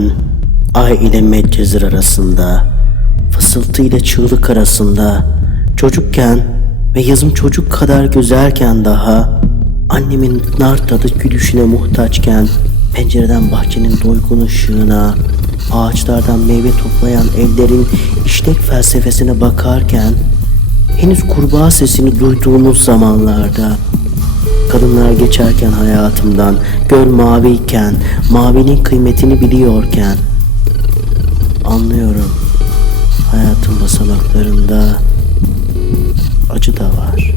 Çocukken ay ile medcezir arasında, fısıltı ile çığlık arasında, çocukken ve yazım çocuk kadar güzelken daha, annemin nar tadı gülüşüne muhtaçken, pencereden bahçenin doygun ışığına, ağaçlardan meyve toplayan ellerin işlek felsefesine bakarken, henüz kurbağa sesini duyduğumuz zamanlarda, Kadınlar geçerken hayatımdan, göl maviyken, mavinin kıymetini biliyorken anlıyorum. Hayatın basamaklarında acı da var.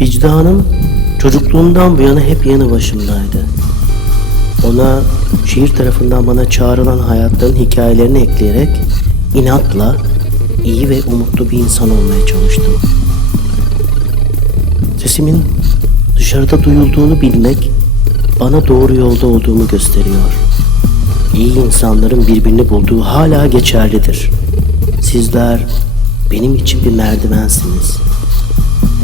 Vicdanım çocukluğumdan bu yana hep yanı başımdaydı. Ona şiir tarafından bana çağrılan hayatların hikayelerini ekleyerek inatla iyi ve umutlu bir insan olmaya çalıştım. Sesimin dışarıda duyulduğunu bilmek bana doğru yolda olduğumu gösteriyor. İyi insanların birbirini bulduğu hala geçerlidir. Sizler benim için bir merdivensiniz.